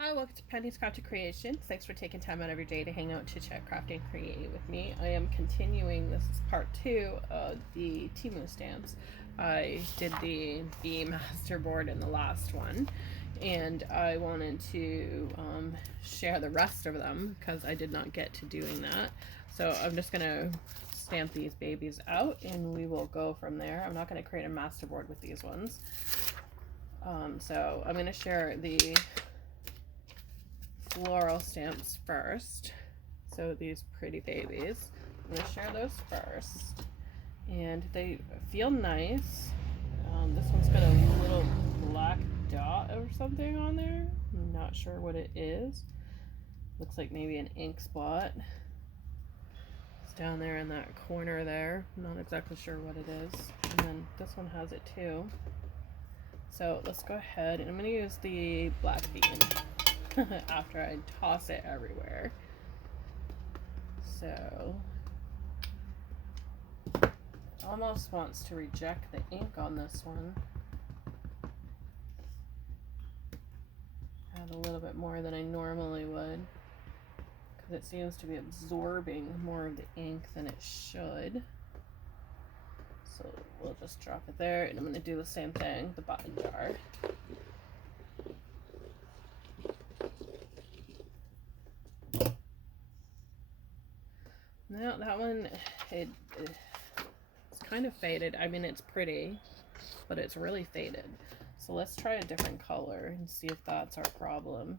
Hi, welcome to Penny's Crafted Creations. Thanks for taking time out of your day to hang out, chit chat, craft, and create with me. I am continuing, this is part 2 of the Temu stamps. I did the bee masterboard in the last one, and I wanted to share the rest of them because I did not get to doing that. So I'm just going to stamp these babies out and we will go from there. I'm not going to create a masterboard with these ones. So I'm going to share the floral stamps first. So these pretty babies, I'm going to share those first. And they feel nice. This one's got a little black dot or something on there. I'm not sure what it is. Looks like maybe an ink spot. It's down there in that corner there. I'm not exactly sure what it is. And then this one has it too. So let's go ahead and I'm going to use the black bean after I toss it everywhere. So almost wants to reject the ink on this one. Add a little bit more than I normally would because it seems to be absorbing more of the ink than it should. So we'll just drop it there, and I'm going to do the same thing, the bottom jar. Now that one, it's kind of faded. I mean, it's pretty, but it's really faded. So let's try a different color and see if that's our problem.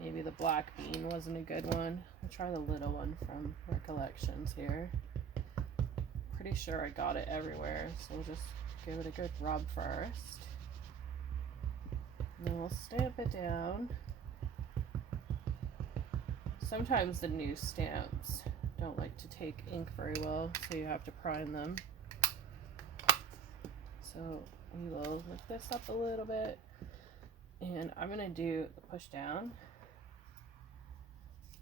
Maybe the black bean wasn't a good one. I'll try the little one from Recollections here. Pretty sure I got it everywhere, so we'll just give it a good rub first. And then we'll stamp it down. Sometimes the new stamps don't like to take ink very well, so you have to prime them. So we will lift this up a little bit, and I'm going to do the push down.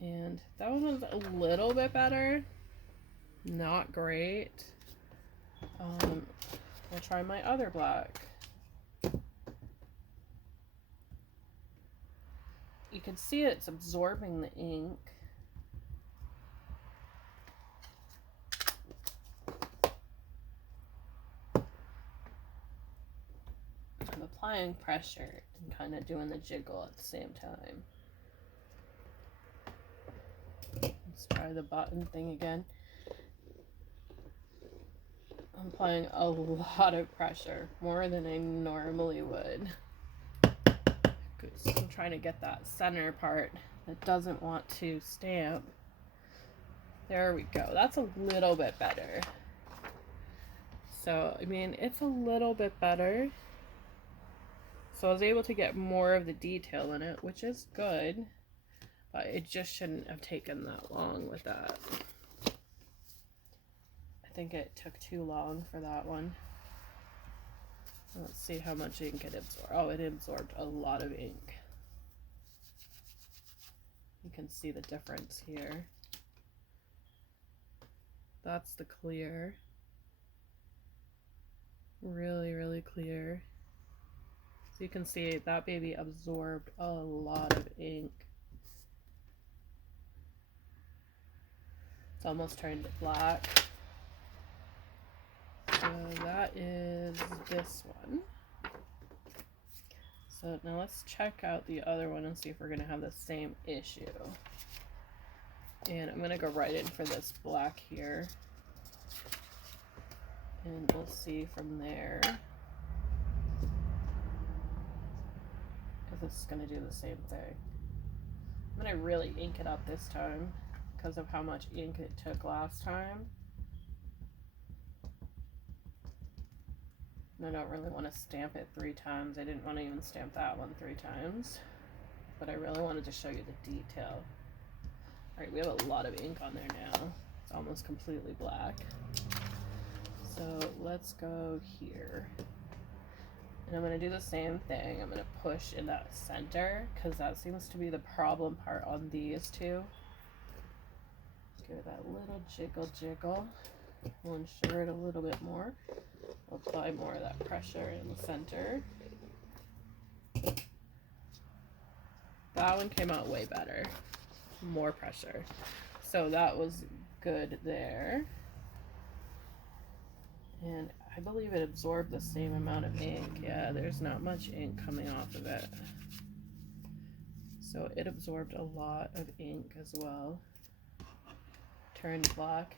And that one was a little bit better. Not great. I'll try my other black. You can see it's absorbing the ink. I'm applying pressure and kind of doing the jiggle at the same time. Let's try the button thing again. I'm applying a lot of pressure, more than I normally would. I'm trying to get that center part that doesn't want to stamp. There we go. That's a little bit better. So, I mean, it's a little bit better. So I was able to get more of the detail in it, which is good. But it just shouldn't have taken that long with that. I think it took too long for that one. Let's see how much ink it absorbed. Oh, it absorbed a lot of ink. You can see the difference here. That's the clear. Really, really clear. So you can see that baby absorbed a lot of ink. It's almost turned black. So that is this one. So now let's check out the other one and see if we're going to have the same issue. And I'm going to go right in for this black here. And we'll see from there if this is going to do the same thing. I'm going to really ink it up this time because of how much ink it took last time. I don't really want to stamp it 3 times. I didn't want to even stamp that one 3 times. But I really wanted to show you the detail. Alright, we have a lot of ink on there now. It's almost completely black. So let's go here. And I'm going to do the same thing. I'm going to push in that center because that seems to be the problem part on these two. Give it that little jiggle. We'll ensure it a little bit more. Apply more of that pressure in the center. that one came out way better. More pressure. So that was good there. And I believe it absorbed the same amount of ink. Yeah, there's not much ink coming off of it. So it absorbed a lot of ink as well. Turned black.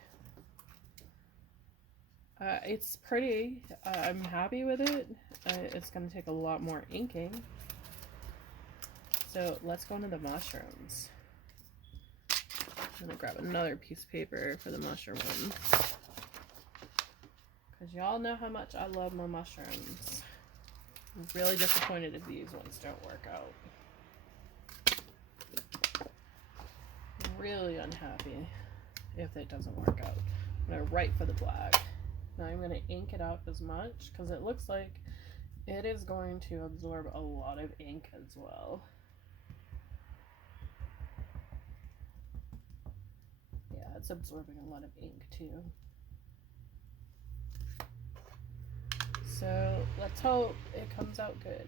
It's pretty. I'm happy with it. It's going to take a lot more inking. So let's go into the mushrooms. I'm going to grab another piece of paper for the mushroom one. Because y'all know how much I love my mushrooms. I'm really disappointed if these ones don't work out. Really unhappy if it doesn't work out. I'm going to write for the black. Now I'm going to ink it up as much because it looks like it is going to absorb a lot of ink as well. Yeah, it's absorbing a lot of ink too. So let's hope it comes out good.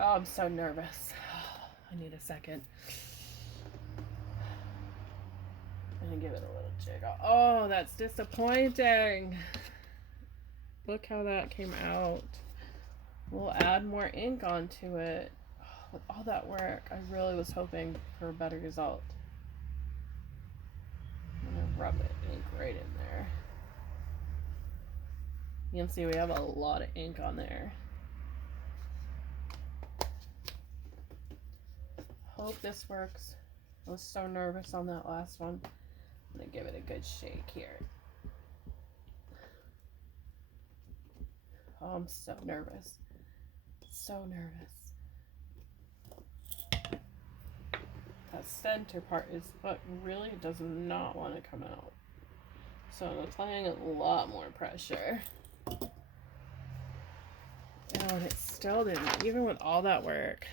Oh, I'm so nervous. I need a second. I'm gonna give it a little jiggle. Oh, that's disappointing. Look how that came out. We'll add more ink onto it. With all that work, I really was hoping for a better result. I'm gonna rub the ink right in there. You can see we have a lot of ink on there. Hope this works. I was so nervous on that last one. I'm gonna give it a good shake here. Oh, I'm so nervous. So nervous. That center part is what really does not want to come out. So I'm applying a lot more pressure. Oh, and it still didn't, even with all that work.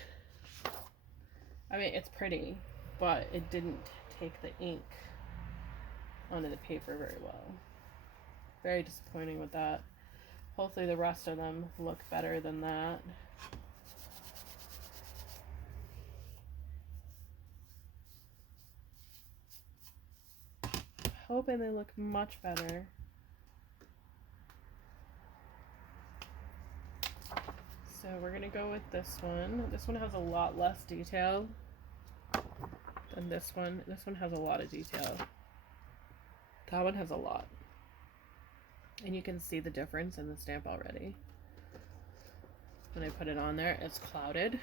I mean, it's pretty, but it didn't take the ink onto the paper very well. Very disappointing with that. Hopefully the rest of them look better than that. Hoping they look much better. So we're gonna go with this one. This one has a lot less detail than this one. This one has a lot of detail. That one has a lot. And you can see the difference in the stamp already. When I put it on there, it's clouded.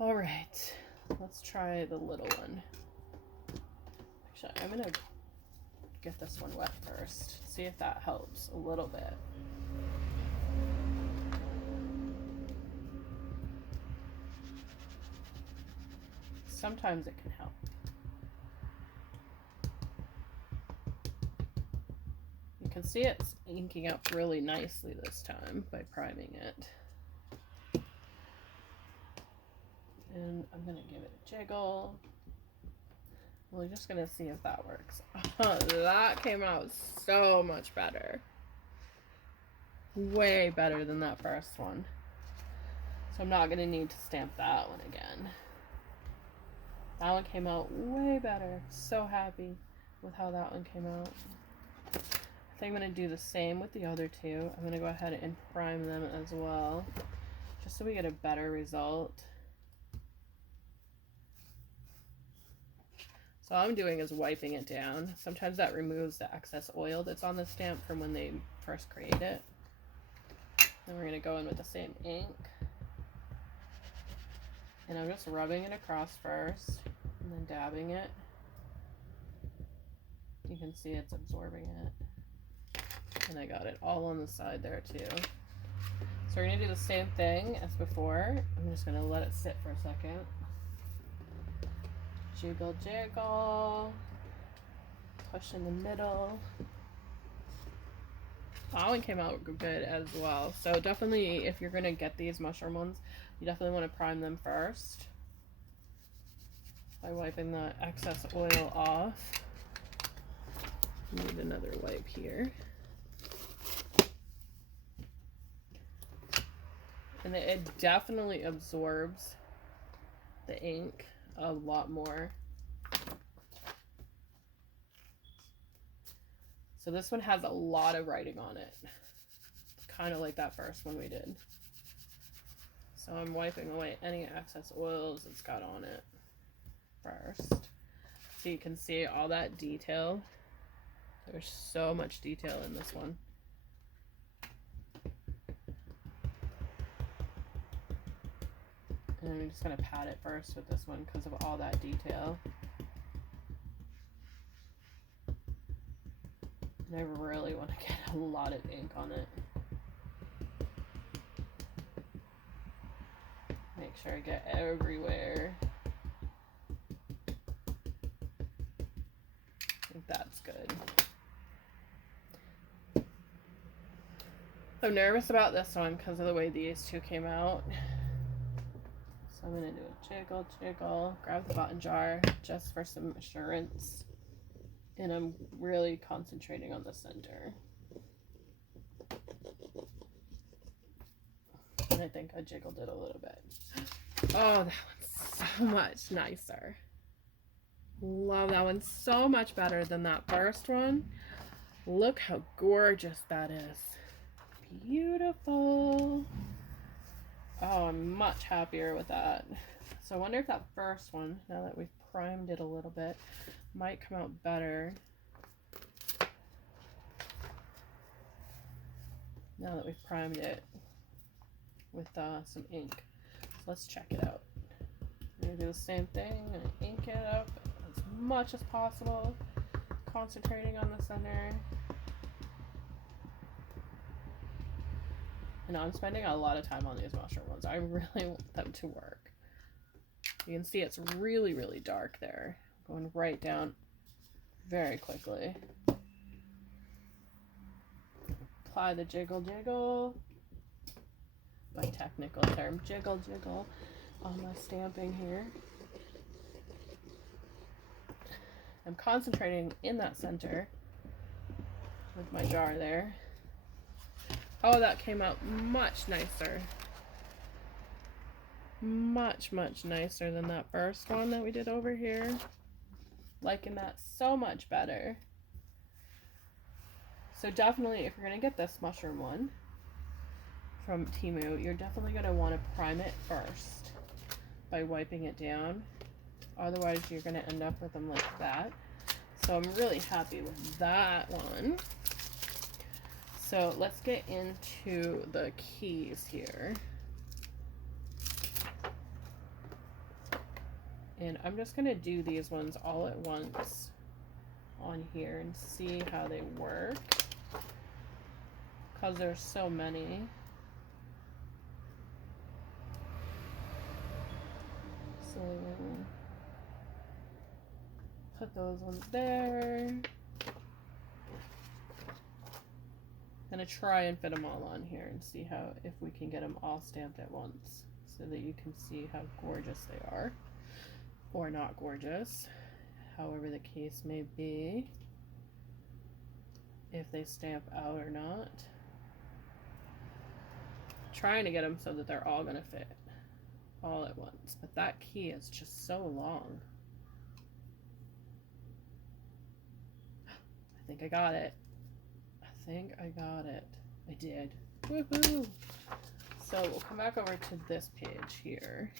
All right, let's try the little one. Actually, I'm gonna get this one wet first. See if that helps a little bit. Sometimes it can help. You can see it's inking up really nicely this time by priming it. And I'm gonna give it a jiggle. We're just gonna see if that works. That came out so much better. Way better than that first one. So I'm not gonna need to stamp that one again. That one came out way better. So happy with how that one came out. I think I'm gonna do the same with the other two. I'm gonna go ahead and prime them as well, just so we get a better result. So all I'm doing is wiping it down. Sometimes that removes the excess oil that's on the stamp from when they first create it. Then we're gonna go in with the same ink. And I'm just rubbing it across first and then dabbing it. You can see it's absorbing it. And I got it all on the side there too. So we're gonna do the same thing as before. I'm just gonna let it sit for a second. Jiggle, jiggle. Push in the middle. That one came out good as well. So definitely, if you're gonna get these mushroom ones, you definitely want to prime them first by wiping the excess oil off. Need another wipe here. And it definitely absorbs the ink a lot more. So this one has a lot of writing on it. Kind of like that first one we did. So I'm wiping away any excess oils it's got on it first. So you can see all that detail. There's so much detail in this one. And I'm just going to pat it first with this one because of all that detail. And I really want to get a lot of ink on it. Make sure I get everywhere. I think that's good. I'm nervous about this one because of the way these two came out. So I'm going to do a jiggle, jiggle, grab the bottom jar just for some assurance. And I'm really concentrating on the center. And I think I jiggled it a little bit. Oh, that one's so much nicer. Love that one so much better than that first one. Look how gorgeous that is. Beautiful. Oh, I'm much happier with that. So I wonder if that first one, now that we've primed it a little bit, might come out better. Now that we've primed it with some ink. So let's check it out. I'm going to do the same thing and ink it up as much as possible, concentrating on the center. And I'm spending a lot of time on these mushroom ones. I really want them to work. You can see it's really, really dark there. Going right down very quickly. Apply the jiggle, jiggle. My technical term, jiggle, jiggle on my stamping here. I'm concentrating in that center with my jar there. Oh, that came out much nicer. Much, much nicer than that first one that we did over here. Liking that so much better. So definitely, if you're going to get this mushroom one from Temu, you're definitely going to want to prime it first by wiping it down. Otherwise, you're going to end up with them like that. So I'm really happy with that one. So let's get into the keys here. And I'm just going to do these ones all at once on here and see how they work. Because there's so many. So put those ones there. I'm going to try and fit them all on here and see how, if we can get them all stamped at once so that you can see how gorgeous they are. Or not gorgeous, however the case may be, if they stamp out or not. Trying to get them so that they're all going to fit all at once, but that key is just so long. I think I got it. I think I got it. I did. Woohoo! So we'll come back over to this page here,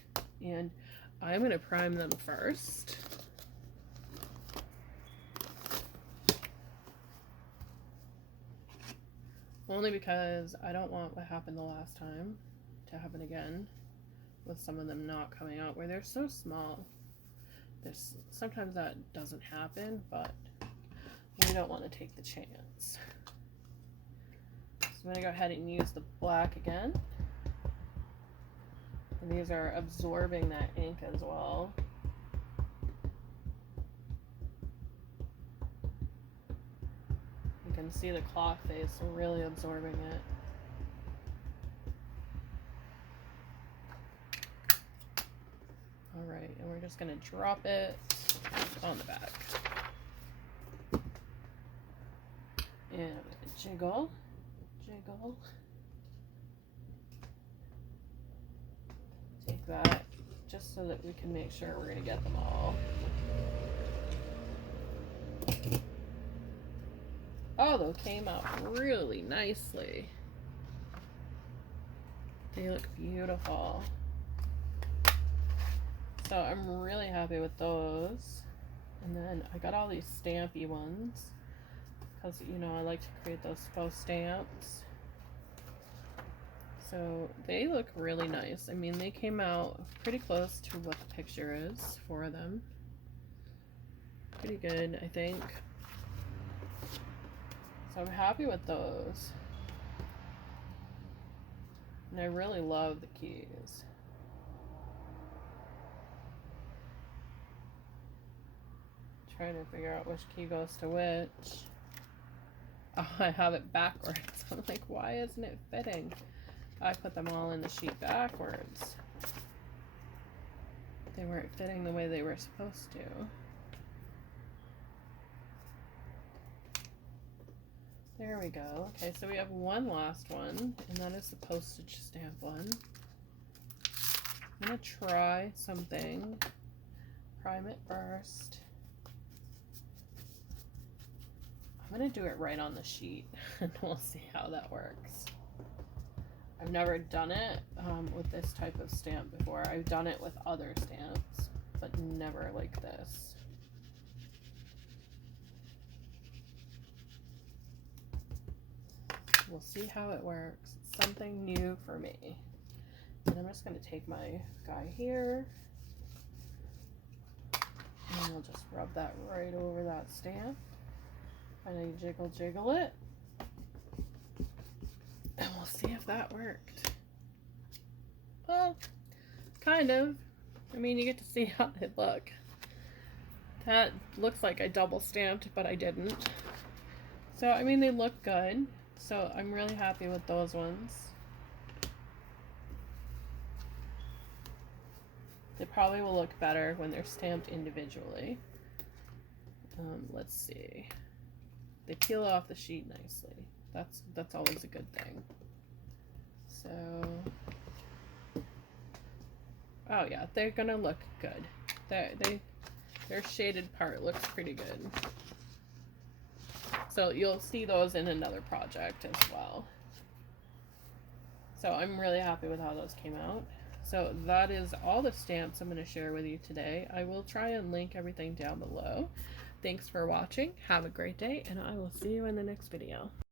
and I'm going to prime them first. Only because I don't want what happened the last time to happen again with some of them not coming out where they're so small. Sometimes that doesn't happen, but we don't want to take the chance. So I'm going to go ahead and use the black again. And these are absorbing that ink as well. You can see the clock face really absorbing it. Alright, and we're just going to drop it on the back. And I'm gonna jiggle, jiggle. Take that just so that we can make sure we're gonna get them all. Oh, they came out really nicely. They look beautiful. So I'm really happy with those. And then I got all these stampy ones because, you know, I like to create those faux stamps. So they look really nice. I mean, they came out pretty close to what the picture is for them. Pretty good, I think. So I'm happy with those. And I really love the keys. Trying to figure out which key goes to which. Oh, I have it backwards. I'm like, why isn't it fitting? I put them all in the sheet backwards. They weren't fitting the way they were supposed to. There we go. Okay, so we have one last one, and that is the postage stamp one. I'm gonna try something. Prime it first. I'm gonna do it right on the sheet, and we'll see how that works. I've never done it with this type of stamp before. I've done it with other stamps, but never like this. We'll see how it works. It's something new for me. And I'm just going to take my guy here, and I'll just rub that right over that stamp. And I jiggle, jiggle it. And we'll see if that worked. Well, kind of. I mean, you get to see how they look. That looks like I double stamped, but I didn't. So, I mean, they look good. So, I'm really happy with those ones. They probably will look better when they're stamped individually. Let's see. They peel off the sheet nicely. That's always a good thing. So, oh yeah, they're gonna look good. Their shaded part looks pretty good. So you'll see those in another project as well. So I'm really happy with how those came out. So that is all the stamps I'm going to share with you today. I will try and link everything down below. Thanks for watching. Have a great day, and I will see you in the next video.